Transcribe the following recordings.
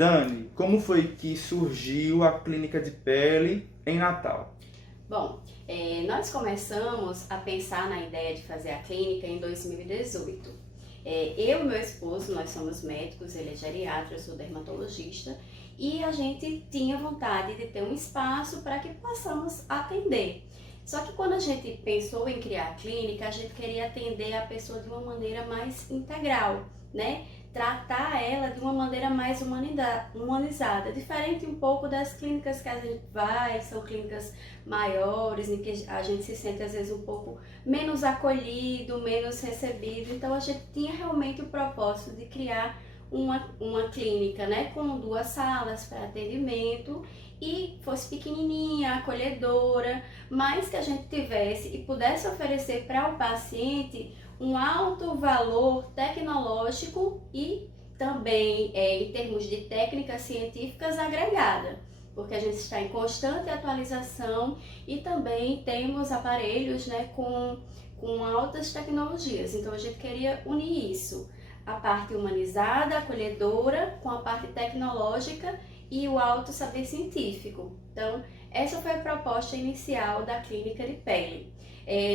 Dani, como foi que surgiu a clínica de pele em Natal? Bom, nós começamos a pensar na ideia de fazer a clínica em 2018. Eu e meu esposo, nós somos médicos, ele é geriatra, eu sou dermatologista, e a gente tinha vontade de ter um espaço para que possamos atender. Só que quando a gente pensou em criar a clínica, a gente queria atender a pessoa de uma maneira mais integral, né? Tratar ela de uma maneira mais humanizada, diferente um pouco das clínicas que a gente vai, são clínicas maiores, em que a gente se sente às vezes um pouco menos acolhido, menos recebido. Então a gente tinha realmente o propósito de criar uma clínica, né, com 2 salas para atendimento e fosse pequenininha, acolhedora, mas que a gente tivesse e pudesse oferecer para o paciente um alto valor tecnológico e também em termos de técnicas científicas agregada, porque a gente está em constante atualização e também temos aparelhos, né, com altas tecnologias. Então a gente queria unir isso, a parte humanizada, acolhedora, com a parte tecnológica e o alto saber científico. Então essa foi a proposta inicial da clínica de pele.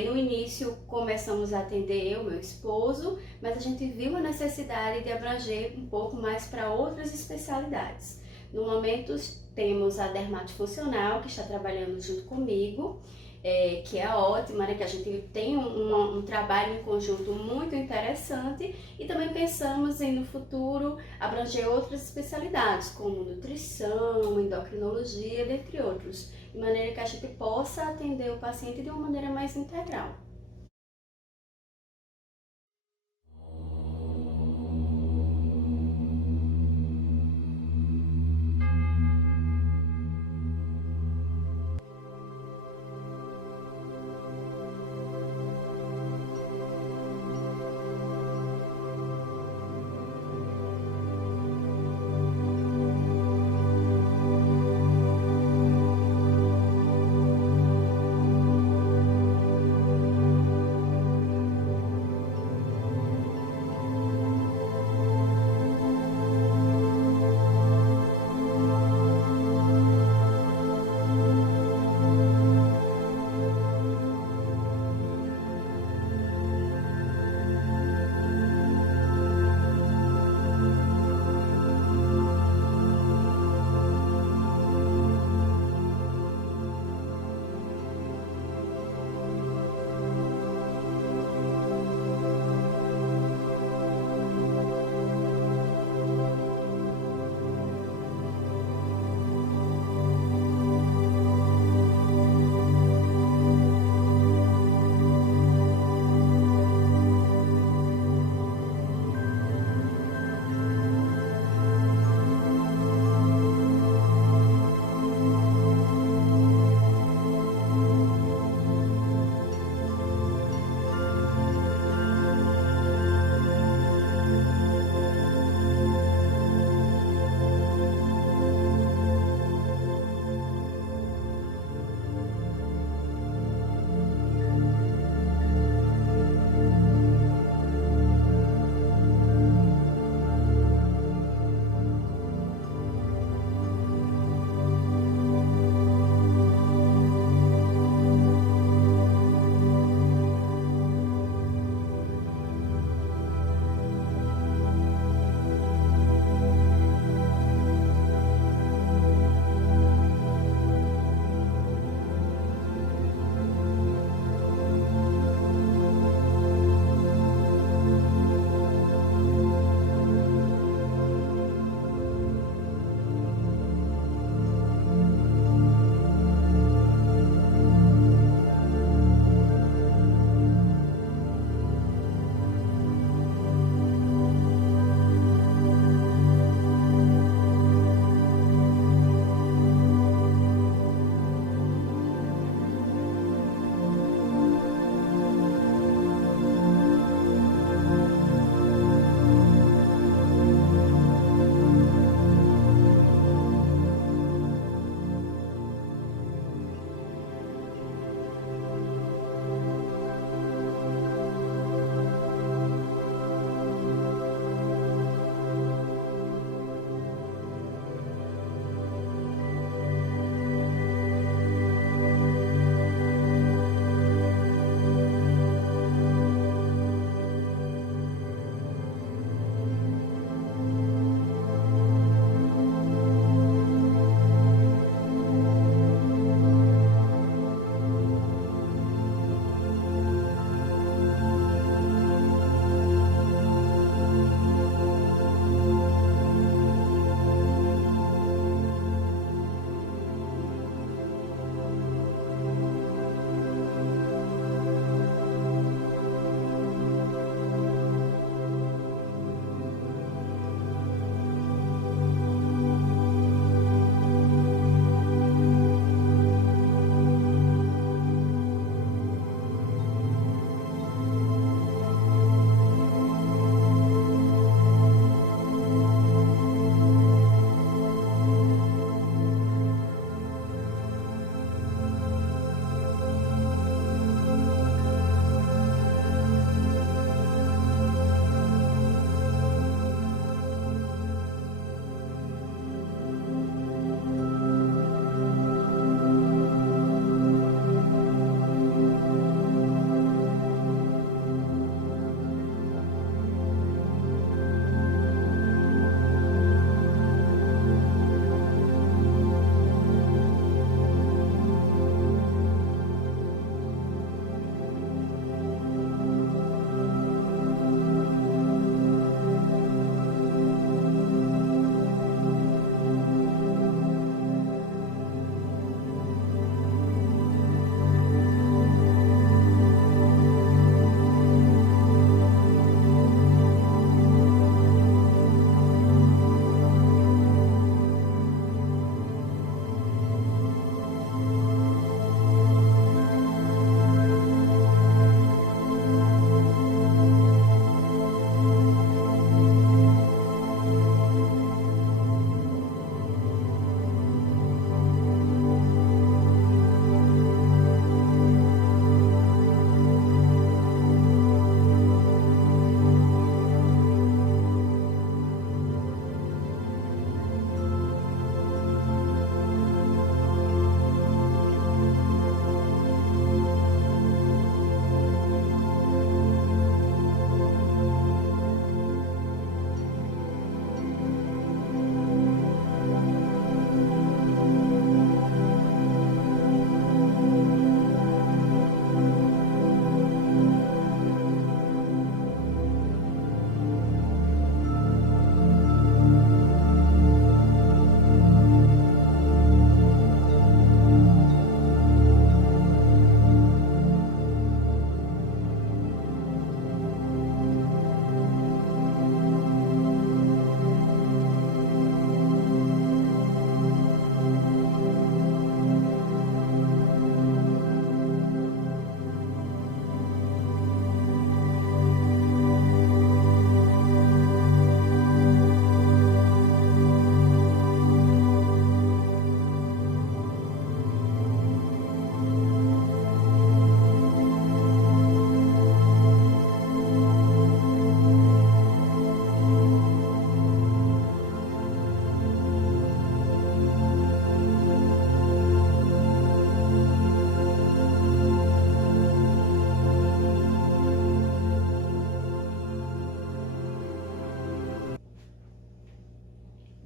No início começamos a atender eu, meu esposo, mas a gente viu a necessidade de abranger um pouco mais para outras especialidades. No momento temos a dermatofuncional que está trabalhando junto comigo, que é ótima, né? Que a gente tem um trabalho em conjunto muito interessante e também pensamos em no futuro abranger outras especialidades como nutrição, endocrinologia, dentre outros, de maneira que a gente possa atender o paciente de uma maneira mais integral.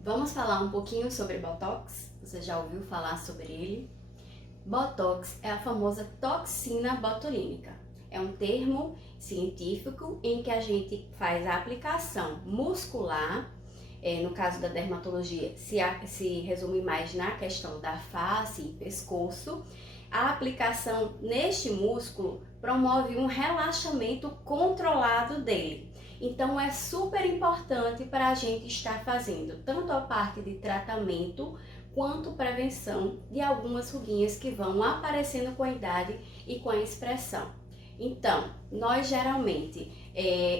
Vamos falar um pouquinho sobre Botox? Você já ouviu falar sobre ele? Botox é a famosa toxina botulínica. É um termo científico em que a gente faz a aplicação muscular. No caso da dermatologia, se resume mais na questão da face e pescoço. A aplicação neste músculo promove um relaxamento controlado dele. Então é super importante para a gente estar fazendo tanto a parte de tratamento quanto prevenção de algumas ruguinhas que vão aparecendo com a idade e com a expressão. Então, nós geralmente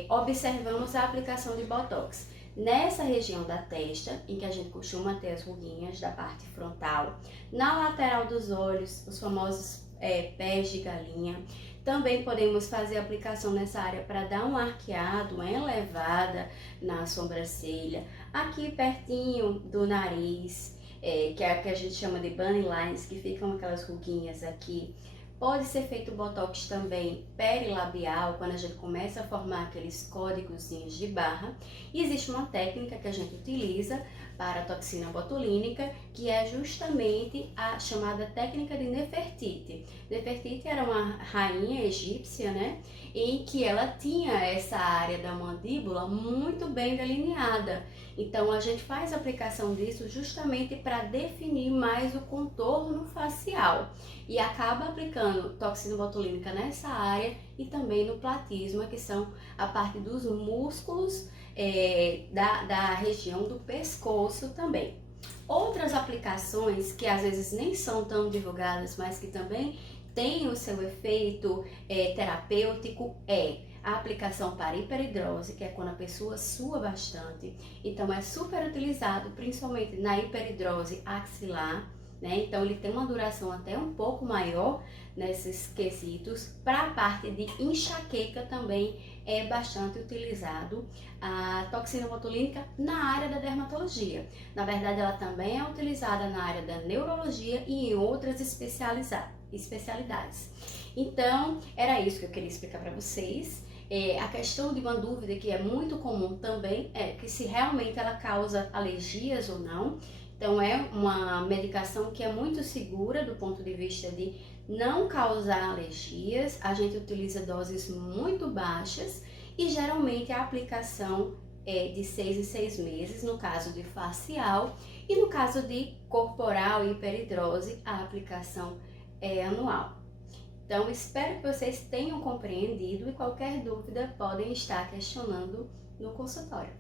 observamos a aplicação de Botox nessa região da testa, em que a gente costuma ter as ruguinhas da parte frontal, na lateral dos olhos, os famosos pés de galinha. Também podemos fazer aplicação nessa área para dar um arqueado, uma elevada na sobrancelha, aqui pertinho do nariz, que é a que a gente chama de bunny lines, que ficam aquelas ruguinhas aqui. Pode ser feito Botox também perilabial, quando a gente começa a formar aqueles códigozinhos de barra. E existe uma técnica que a gente utiliza para a toxina botulínica, que é justamente a chamada técnica de Nefertiti. Nefertiti era uma rainha egípcia, né? Em que ela tinha essa área da mandíbula muito bem delineada. Então a gente faz a aplicação disso justamente para definir mais o contorno facial. E acaba aplicando toxina botulínica nessa área e também no platisma, que são a parte dos músculos da região do pescoço também. Outras aplicações que às vezes nem são tão divulgadas, mas que também têm o seu efeito terapêutico a aplicação para hiperidrose, que é quando a pessoa sua bastante. Então é super utilizado principalmente na hiperidrose axilar, né? Então ele tem uma duração até um pouco maior nesses quesitos. Para a parte de enxaqueca também é bastante utilizado a toxina botulínica na área da dermatologia. Na verdade ela também é utilizada na área da neurologia e em outras especialidades. Então era isso que eu queria explicar para vocês. A questão de uma dúvida que é muito comum também é que se realmente ela causa alergias ou não. Então é uma medicação que é muito segura do ponto de vista de não causar alergias. A gente utiliza doses muito baixas e geralmente a aplicação é de 6 em 6 meses, no caso de facial, e no caso de corporal e hiperidrose, a aplicação é anual. Então espero que vocês tenham compreendido e qualquer dúvida podem estar questionando no consultório.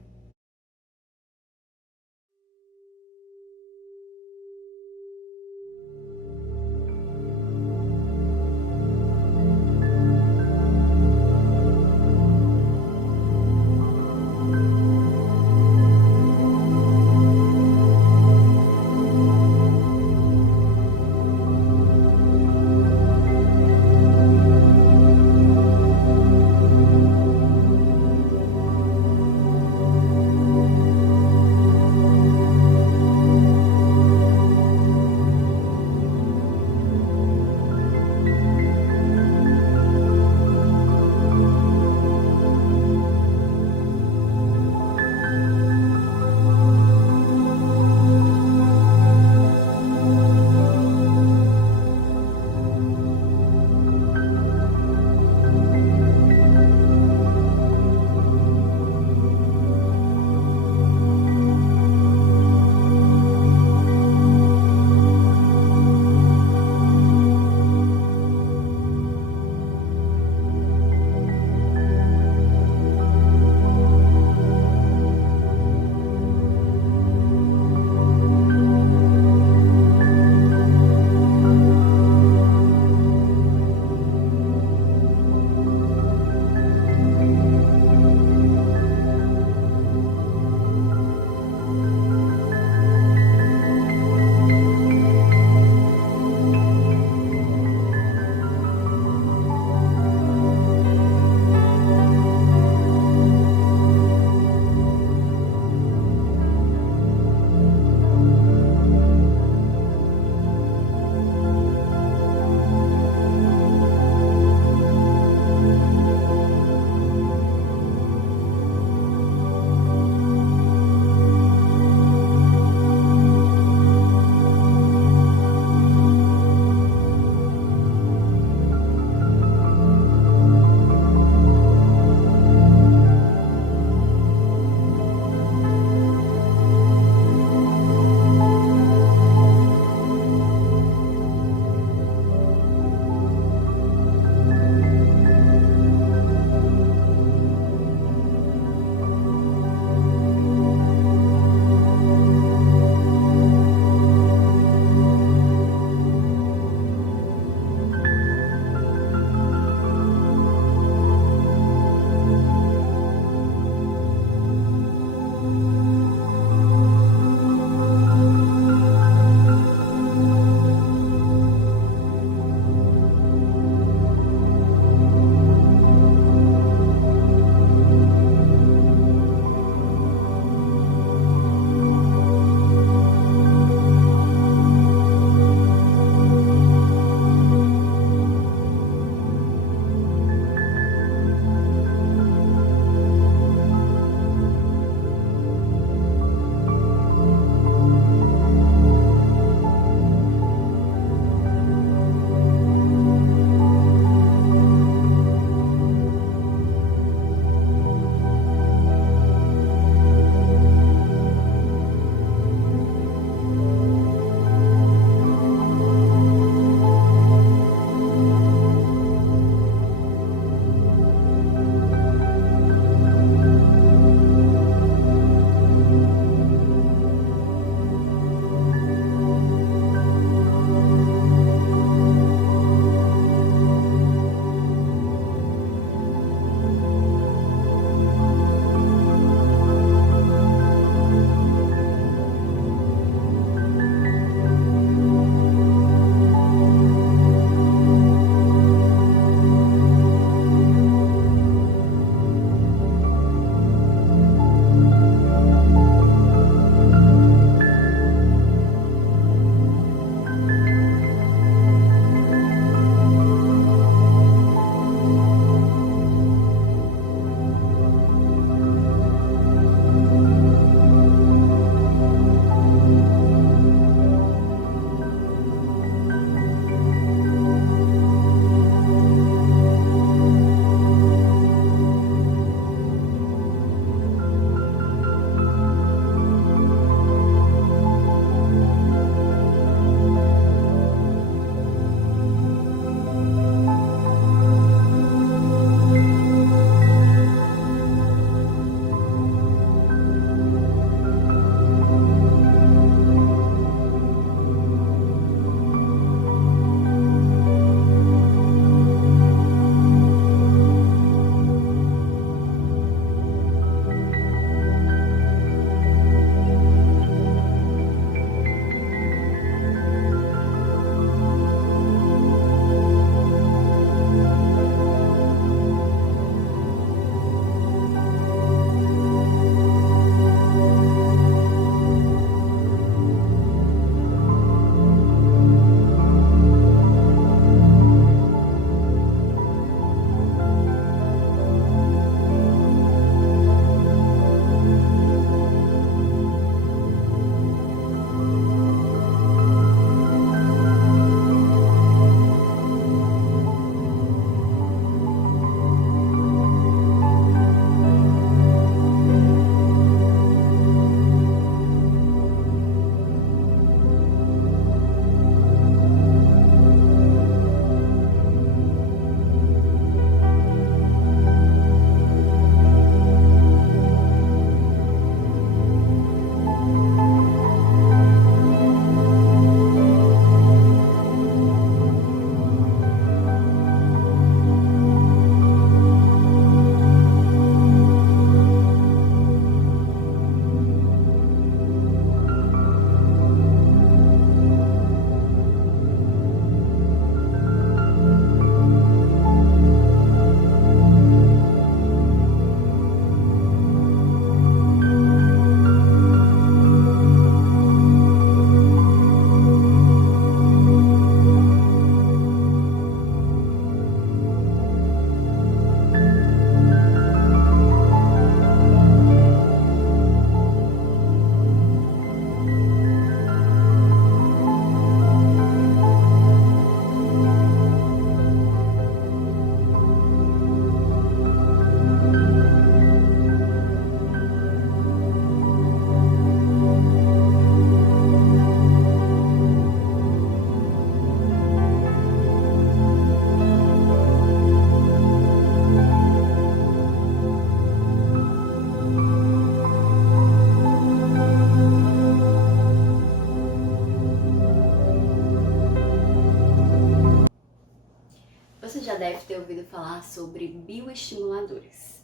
falar sobre bioestimuladores.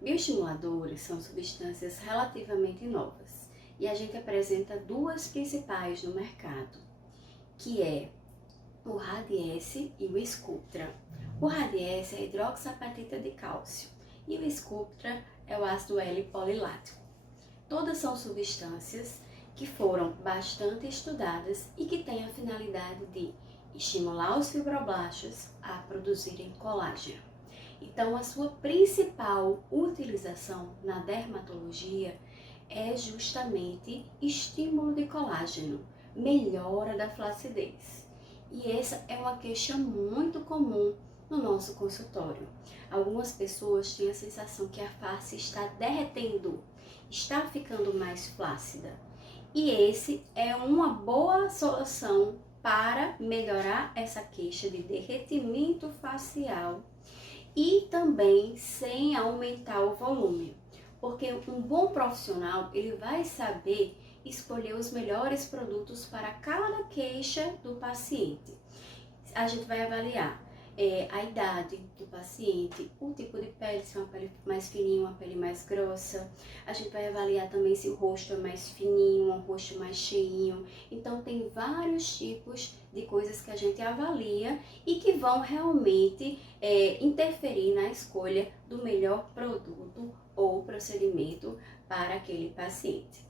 Bioestimuladores são substâncias relativamente novas e a gente apresenta duas principais no mercado, que é o Radiesse e o Sculptra. O Radiesse é a hidroxapatita de cálcio e o Sculptra é o ácido L-polilático. Todas são substâncias que foram bastante estudadas e que têm a finalidade de estimular os fibroblastos a produzirem colágeno. Então, a sua principal utilização na dermatologia é justamente estímulo de colágeno, melhora da flacidez. E essa é uma queixa muito comum no nosso consultório. Algumas pessoas têm a sensação que a face está derretendo, está ficando mais flácida. E esse é uma boa solução para melhorar essa queixa de derretimento facial e também sem aumentar o volume. Porque um bom profissional, ele vai saber escolher os melhores produtos para cada queixa do paciente. A gente vai avaliar a idade do paciente, o tipo de pele, se é uma pele mais fininha, uma pele mais grossa. A gente vai avaliar também se o rosto é mais fininho, um rosto mais cheinho. Então tem vários tipos de coisas que a gente avalia e que vão realmente interferir na escolha do melhor produto ou procedimento para aquele paciente.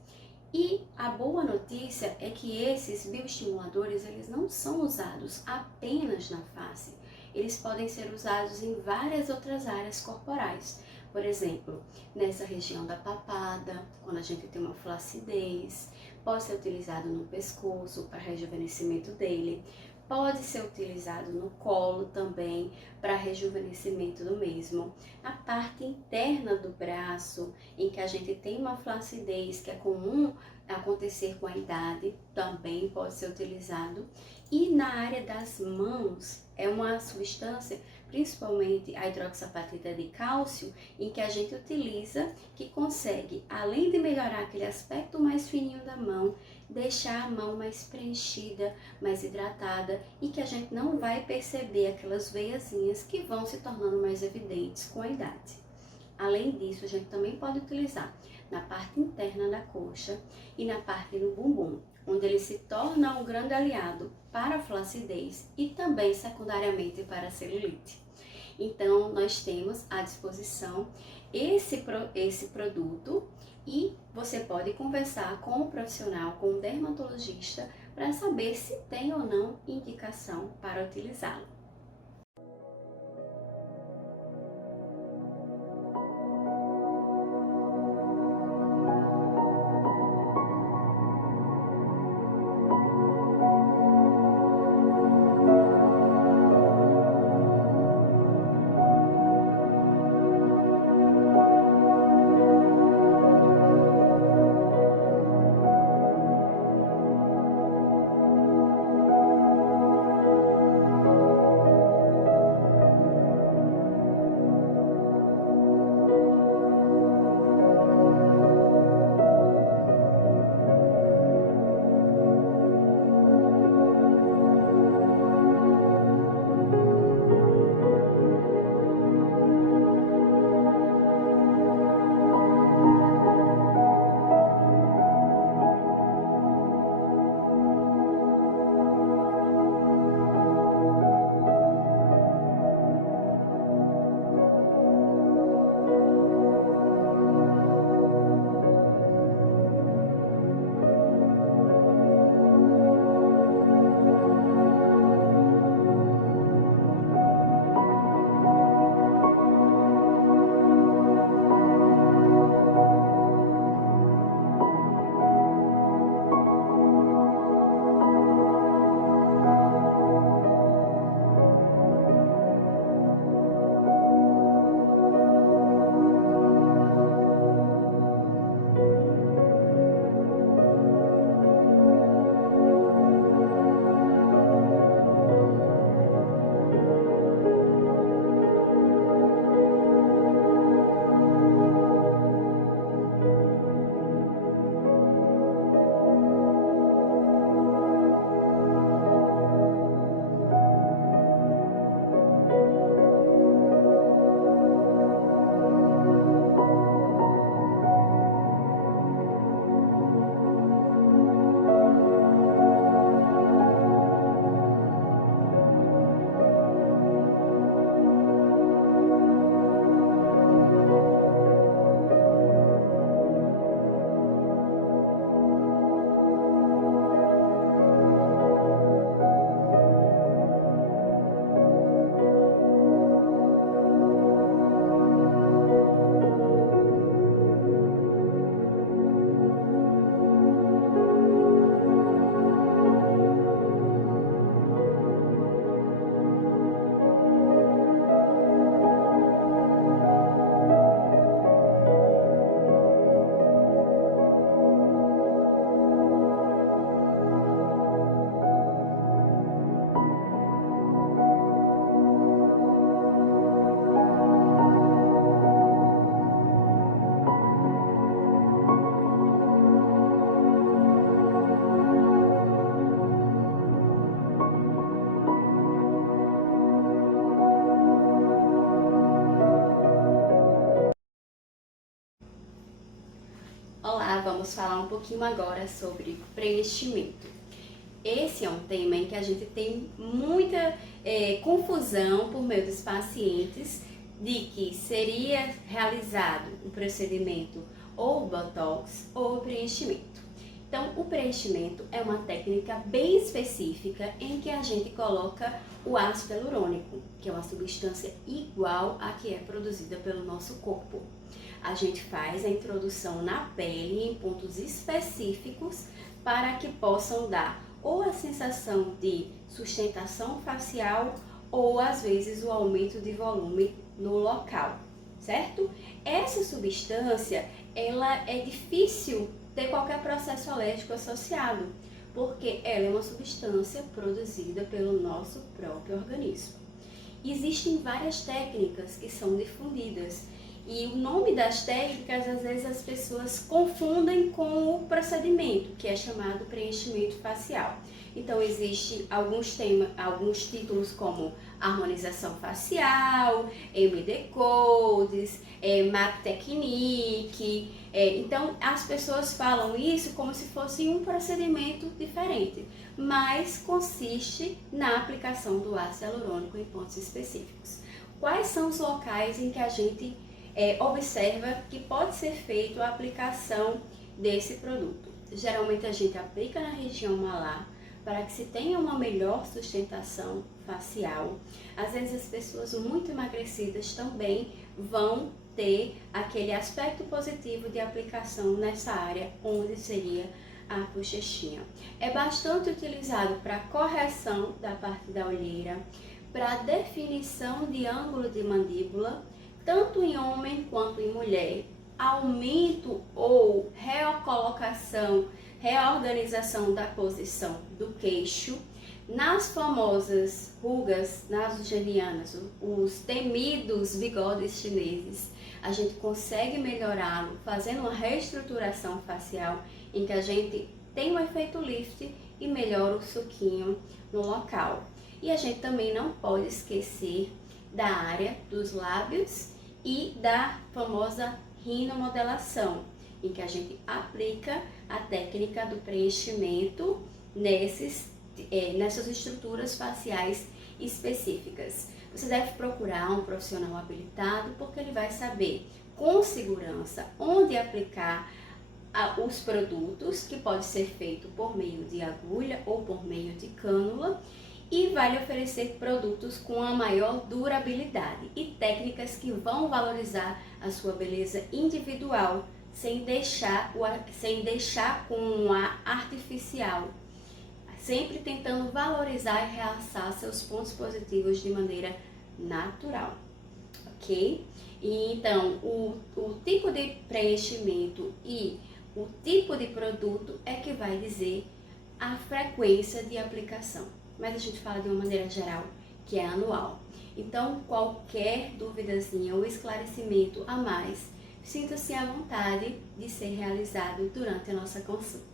E a boa notícia é que esses bioestimuladores, eles não são usados apenas na face, eles podem ser usados em várias outras áreas corporais. Por exemplo, nessa região da papada, quando a gente tem uma flacidez, pode ser utilizado no pescoço para rejuvenescimento dele, pode ser utilizado no colo também para rejuvenescimento do mesmo. A parte interna do braço, em que a gente tem uma flacidez que é comum acontecer com a idade, também pode ser utilizado. E na área das mãos, é uma substância, principalmente a hidroxapatita de cálcio, em que a gente utiliza, que consegue, além de melhorar aquele aspecto mais fininho da mão, deixar a mão mais preenchida, mais hidratada e que a gente não vai perceber aquelas veiazinhas que vão se tornando mais evidentes com a idade. Além disso, a gente também pode utilizar na parte interna da coxa e na parte do bumbum, onde ele se torna um grande aliado para a flacidez e também secundariamente para a celulite. Então, nós temos à disposição esse produto e você pode conversar com o profissional, com o dermatologista, para saber se tem ou não indicação para utilizá-lo. lá, vamos falar um pouquinho agora sobre preenchimento. Esse é um tema em que a gente tem muita confusão por meio dos pacientes de que seria realizado um procedimento ou botox ou preenchimento. Então, o preenchimento é uma técnica bem específica em que a gente coloca o ácido hialurônico, que é uma substância igual à que é produzida pelo nosso corpo. A gente faz a introdução na pele em pontos específicos para que possam dar ou a sensação de sustentação facial ou às vezes o aumento de volume no local, certo? Essa substância, ela é difícil ter qualquer processo alérgico associado, porque ela é uma substância produzida pelo nosso próprio organismo. Existem várias técnicas que são difundidas e o nome das técnicas às vezes as pessoas confundem com o procedimento, que é chamado preenchimento facial. Então existe alguns títulos como harmonização facial, MD Codes, MAP Technique. Então as pessoas falam isso como se fosse um procedimento diferente, mas consiste na aplicação do ácido hialurônico em pontos específicos. Quais são os locais em que a gente observa que pode ser feita a aplicação desse produto? Geralmente a gente aplica na região malar para que se tenha uma melhor sustentação facial. Às vezes as pessoas muito emagrecidas também vão ter aquele aspecto positivo de aplicação nessa área onde seria a bochechinha. É bastante utilizado para correção da parte da olheira, para definição de ângulo de mandíbula, tanto em homem quanto em mulher, aumento ou reorganização da posição do queixo, nas famosas rugas nasogenianas, os temidos bigodes chineses, a gente consegue melhorá-lo fazendo uma reestruturação facial em que a gente tem um efeito lift e melhora o suquinho no local. E a gente também não pode esquecer da área dos lábios e da famosa rinomodelação, em que a gente aplica a técnica do preenchimento nessas estruturas faciais específicas. Você deve procurar um profissional habilitado porque ele vai saber com segurança onde aplicar os produtos, que pode ser feito por meio de agulha ou por meio de cânula, e vai lhe oferecer produtos com a maior durabilidade e técnicas que vão valorizar a sua beleza individual, sem deixar com um ar artificial, sempre tentando valorizar e realçar seus pontos positivos de maneira natural, ok? E então, o tipo de preenchimento e o tipo de produto é que vai dizer a frequência de aplicação, mas a gente fala de uma maneira geral, que é anual. Então, qualquer duvidazinha ou esclarecimento a mais, sinta-se à vontade de ser realizado durante a nossa consulta.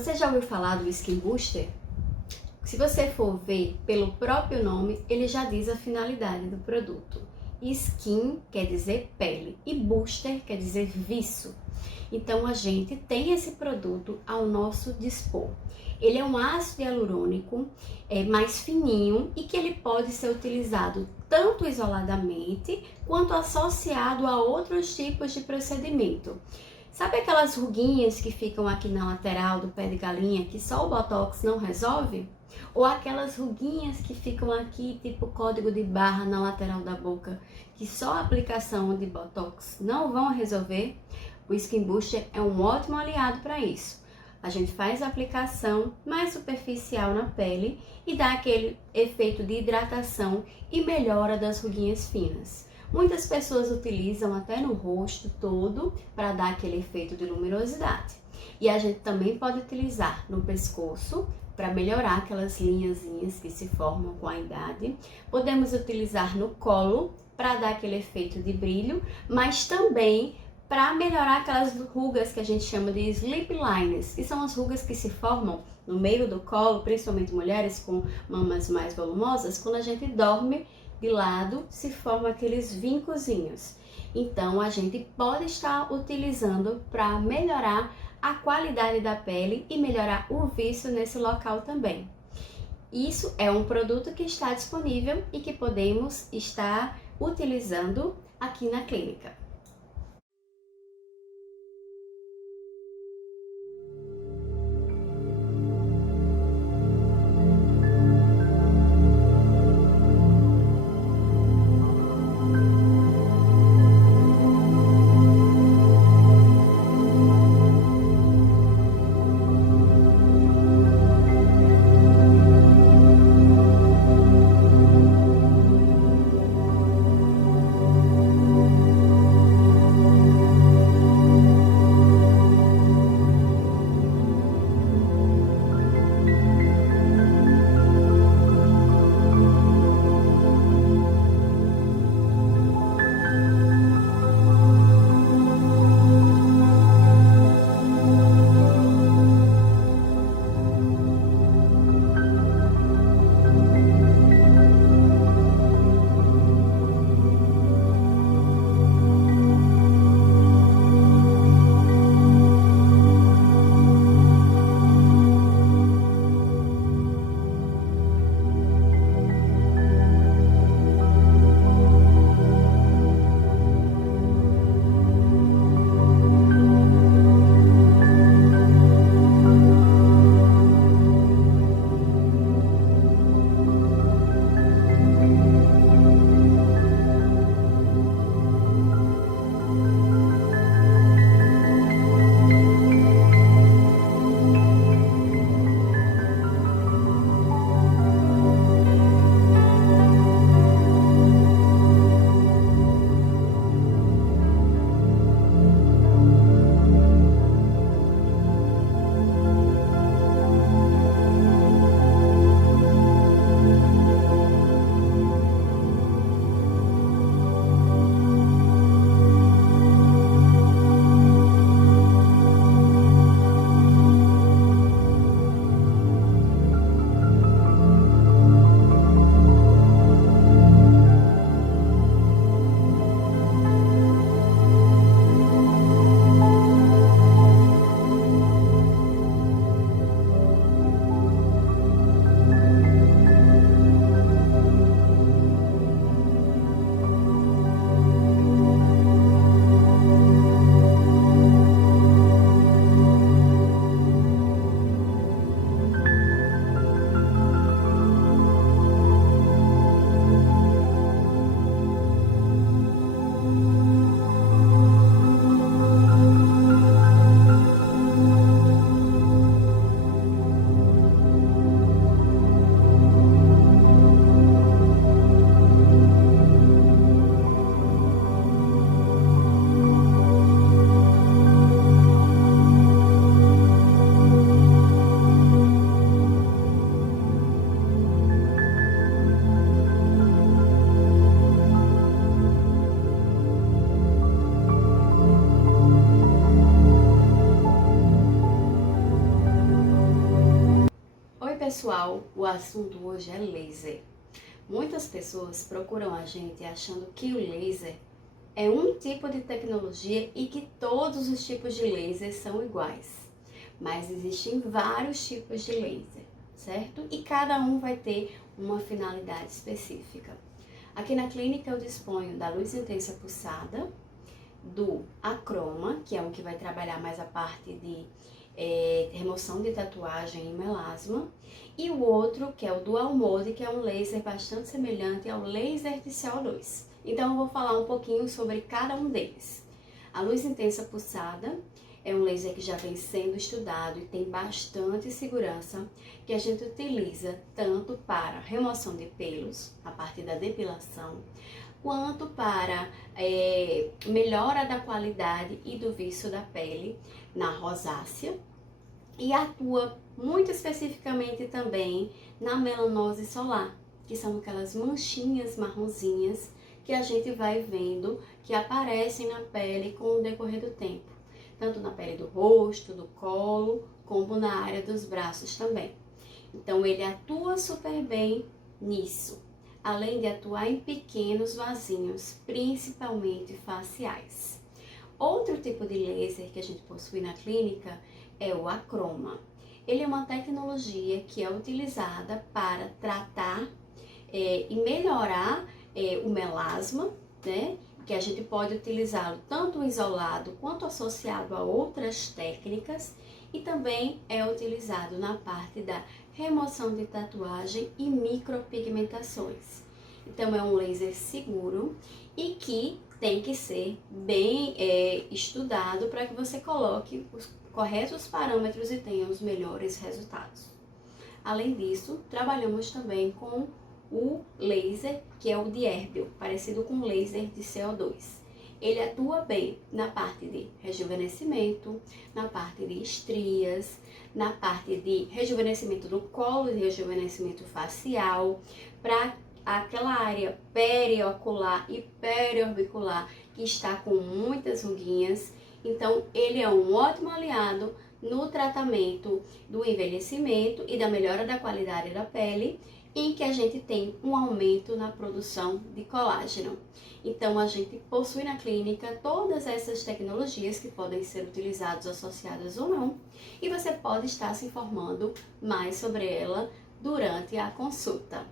Você já ouviu falar do Skin Booster? Se você for ver pelo próprio nome, ele já diz a finalidade do produto. Skin quer dizer pele e booster quer dizer viço. Então a gente tem esse produto ao nosso dispor. Ele é um ácido hialurônico mais fininho e que ele pode ser utilizado tanto isoladamente quanto associado a outros tipos de procedimento. Sabe aquelas ruguinhas que ficam aqui na lateral do pé de galinha que só o Botox não resolve? Ou aquelas ruguinhas que ficam aqui, tipo código de barra na lateral da boca, que só a aplicação de Botox não vão resolver? O Skin Booster é um ótimo aliado para isso. A gente faz a aplicação mais superficial na pele e dá aquele efeito de hidratação e melhora das ruguinhas finas. Muitas pessoas utilizam até no rosto todo para dar aquele efeito de luminosidade. E a gente também pode utilizar no pescoço para melhorar aquelas linhazinhas que se formam com a idade. Podemos utilizar no colo para dar aquele efeito de brilho, mas também para melhorar aquelas rugas que a gente chama de sleep lines, que são as rugas que se formam no meio do colo, principalmente mulheres com mamas mais volumosas, quando a gente dorme de lado, se formam aqueles vincozinhos. Então, a gente pode estar utilizando para melhorar a qualidade da pele e melhorar o viço nesse local também. Isso é um produto que está disponível e que podemos estar utilizando aqui na clínica. pessoal, o assunto hoje é laser. Muitas pessoas procuram a gente achando que o laser é um tipo de tecnologia e que todos os tipos de laser são iguais. Mas existem vários tipos de laser, certo? E cada um vai ter uma finalidade específica. Aqui na clínica eu disponho da luz intensa pulsada, do acroma, que é um que vai trabalhar mais a parte de remoção de tatuagem e melasma, e o outro que é o dual mode, que é um laser bastante semelhante ao laser de CO2. Então eu vou falar um pouquinho sobre cada um deles. A luz intensa pulsada é um laser que já vem sendo estudado e tem bastante segurança, que a gente utiliza tanto para remoção de pelos, a partir da depilação, quanto para melhora da qualidade e do viço da pele na rosácea, e atua muito especificamente também na melanose solar, que são aquelas manchinhas marronzinhas que a gente vai vendo que aparecem na pele com o decorrer do tempo, tanto na pele do rosto, do colo, como na área dos braços também. Então ele atua super bem nisso, além de atuar em pequenos vasinhos, principalmente faciais. Outro tipo de laser que a gente possui na clínica é o acroma. Ele é uma tecnologia que é utilizada para tratar e melhorar o melasma, né? Que a gente pode utilizá-lo tanto isolado quanto associado a outras técnicas, e também é utilizado na parte da remoção de tatuagem e micropigmentações. Então é um laser seguro e que tem que ser bem estudado para que você coloque os corretos parâmetros e tenha os melhores resultados. Além disso, trabalhamos também com o laser, que é o dierbio, parecido com o laser de CO2. Ele atua bem na parte de rejuvenescimento, na parte de estrias, na parte de rejuvenescimento do colo e rejuvenescimento facial, para aquela área periocular e periorbicular que está com muitas ruguinhas. Então, ele é um ótimo aliado no tratamento do envelhecimento e da melhora da qualidade da pele, em que a gente tem um aumento na produção de colágeno. Então, a gente possui na clínica todas essas tecnologias que podem ser utilizadas, associadas ou não, e você pode estar se informando mais sobre ela durante a consulta.